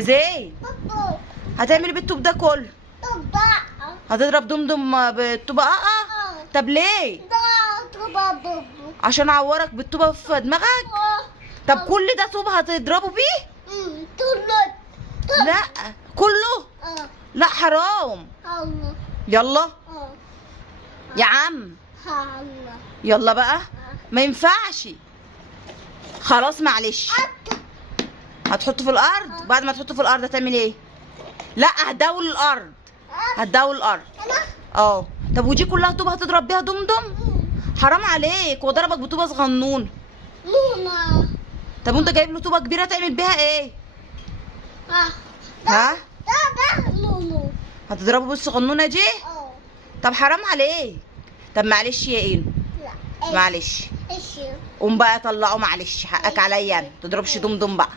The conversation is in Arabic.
زين هتعملي إيه بالطوب ده كله؟ هتضرب دمدم بالطوبة؟ طب ليه؟ عشان اعورك بالطوبة في دماغك؟ طب كل ده طوب هتضربه بيه؟ لا كله؟ لا حرام. يلا يا عم يلا بقى، ما ينفعش. خلاص معلش. هتحطه في الارض؟ بعد ما تحطه في الارض هتعمل ايه؟ لا هتداول الارض. هتداول الارض. طب ودي كلها طوبة هتضرب بيها دمدم؟ حرام عليك، هو ضربك بطوبة صغنون. طب وانت جايب له طوبة كبيرة تعمل بيها ايه؟ ها؟ هتضربه بالصغنونة دي؟ طب حرام عليك. طب معلش يا اينو، معلش قوم بقى طلعه، معلش حقك عليا انا، متضربش دمدم بقى.